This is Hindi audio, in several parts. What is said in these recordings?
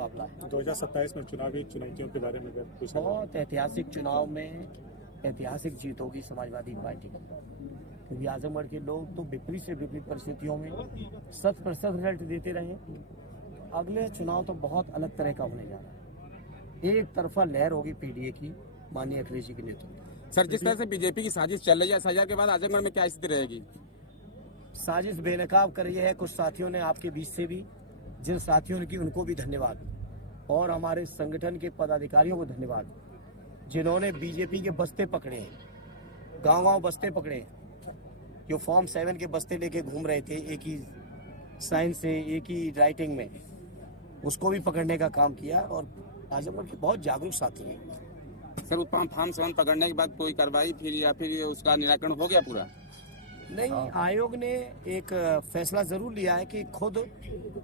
मुकाबला है। 2027 में चुनावी चुनौतियों के बारे में अगर कुछ बहुत ऐतिहासिक चुनाव में ऐतिहासिक जीत होगी समाजवादी पार्टी की, क्योंकि आजमगढ़ के लोग तो विपरीत से विपरीत परिस्थितियों में 100% रिजल्ट देते रहे। अगले चुनाव तो बहुत अलग तरह का होने जा रहा है। एक तरफा लहर होगी पीडीए की, माननीय अखिलेश जी के नेतृत्व। सर, जिस तरह से बीजेपी की साजिश चल रही है, साजिश के बाद आजमगढ़ में क्या स्थिति रहेगी? साजिश बेनकाब कर रही है कुछ साथियों ने आपके बीच से भी, जिन साथियों ने की उनको भी धन्यवाद, और हमारे संगठन के पदाधिकारियों को धन्यवाद जिन्होंने बीजेपी के बस्ते पकड़े हैं, गांव-गांव बस्ते पकड़े हैं। जो फॉर्म 7 के बस्ते लेके घूम रहे थे एक ही साइन से, एक ही राइटिंग में, उसको भी पकड़ने का काम किया। और आजमगढ़ के बहुत जागरूक साथी हैं। सर, फॉर्म 7 पकड़ने के बाद कोई कार्रवाई फिर या फिर उसका निराकरण हो गया पूरा? नहीं, आयोग ने एक फैसला जरूर लिया है कि खुद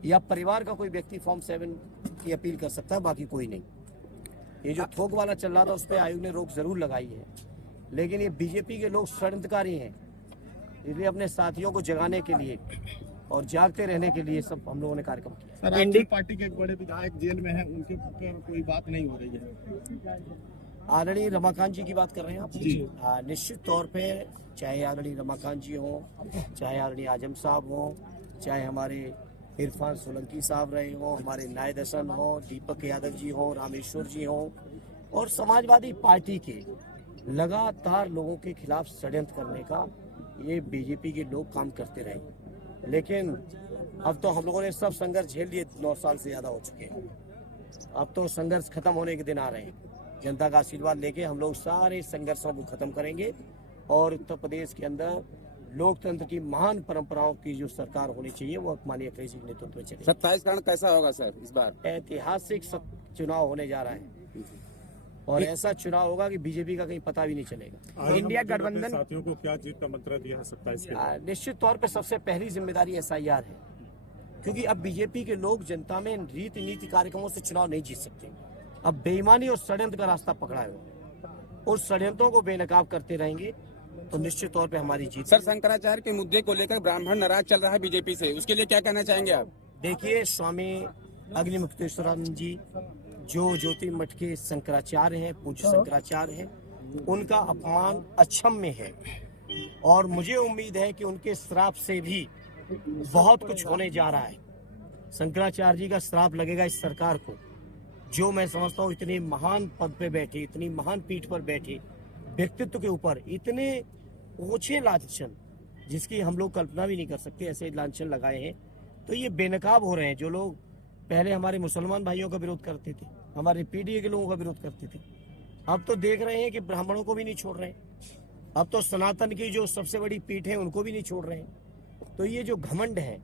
या परिवार का कोई व्यक्ति फॉर्म 7 की अपील कर सकता है, बाकी कोई नहीं। ये जो थोक वाला चल रहा था उस पर आयोग ने रोक जरूर लगाई है, लेकिन ये बीजेपी के लोग षड्यंत्रकारी हैं, इसलिए अपने साथियों को जगाने के लिए और जागते रहने के लिए सब हम लोगों ने कार्यक्रम किया। सर, इंडी पार्टी के एक बड़े विधायक जेल में हैं, उनके ऊपर कोई बात नहीं हो रही है। आदरणीय रमाकांत जी की बात कर रहे हैं आप? जी। निश्चित तौर पे चाहे आदरणीय रमाकांत जी हो, चाहे आदरणीय आजम साहब हो, चाहे हमारे इरफान सोलंकी साहब रहे हो, हमारे नायद हसन हो, दीपक यादव जी हो, रामेश्वर जी हो, और समाजवादी पार्टी के लगातार लोगों के खिलाफ षड्यंत्र करने का ये बीजेपी के लोग काम करते रहे। लेकिन अब तो हम लोगों ने सब संघर्ष झेल लिए, 9 साल से ज्यादा हो चुके हैं। अब तो संघर्ष खत्म होने के दिन आ रहे हैं। जनता का आशीर्वाद लेके हम लोग सारे संघर्षों को खत्म करेंगे और उत्तर प्रदेश के अंदर लोकतंत्र की महान परंपराओं की जो सरकार होनी चाहिए वो माननीय अखिलेश जी के नेतृत्व में चलेगी। 27 कारण कैसा होगा सर इस बार? ऐतिहासिक चुनाव होने जा रहा है और ऐसा चुनाव होगा कि बीजेपी का कहीं पता भी नहीं चलेगा। इंडिया गठबंधन साथियों को क्या जीत का मंत्र दिया है 27 के? निश्चित तौर पे सबसे पहली जिम्मेदारी SIR है, क्योंकि अब बीजेपी के लोग जनता में रीति नीति कार्यक्रमों से चुनाव नहीं जीत सकते। अब बेईमानी और षड्यंत्र का रास्ता पकड़ा है, उस षड्यंत्रों को बेनकाब करते रहेंगे तो निश्चित तौर पे हमारी जीत। सर, शंकराचार्य के मुद्दे को लेकर ब्राह्मण नाराज चल रहा है बीजेपी से, उसके लिए क्या कहना चाहेंगे आप? देखिए, स्वामी अग्निमुक्तेश्वरानंद जी जो ज्योति मठ के शंकराचार्य हैं, पूज्य शंकराचार्य हैं, उनका अपमान अक्षम्य है और मुझे उम्मीद है कि उनके श्राप से भी बहुत कुछ होने जा रहा है। शंकराचार्य जी का श्राप लगेगा इस सरकार को, जो मैं समझता हूँ इतने महान पद पे बैठे, इतनी महान पीठ पर बैठे व्यक्तित्व के ऊपर इतने ऊंचे लांछन जिसकी हम लोग कल्पना भी नहीं कर सकते, ऐसे लांछन लगाए हैं। तो ये बेनकाब हो रहे हैं। जो लोग पहले हमारे मुसलमान भाइयों का विरोध करते थे, हमारे पीडीए के लोगों का विरोध करते थे, अब तो देख रहे हैं कि ब्राह्मणों को भी नहीं छोड़ रहे हैं। अब तो सनातन की जो सबसे बड़ी पीठ है उनको भी नहीं छोड़ रहे हैं। तो ये जो घमंड है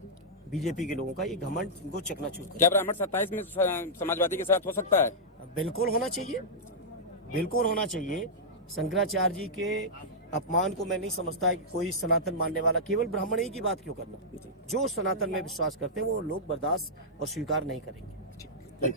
बीजेपी के लोगों का, ये घमंड इनको चकनाचूर कर। क्या ब्राह्मण 27 में समाजवादी के साथ हो सकता है? बिल्कुल होना चाहिए, बिल्कुल होना चाहिए। शंकराचार्य जी के अपमान को मैं नहीं समझता कि कोई सनातन मानने वाला केवल ब्राह्मण ही की बात क्यों करना। जो सनातन में विश्वास करते हैं वो लोग बर्दाश्त और स्वीकार नहीं करेंगे।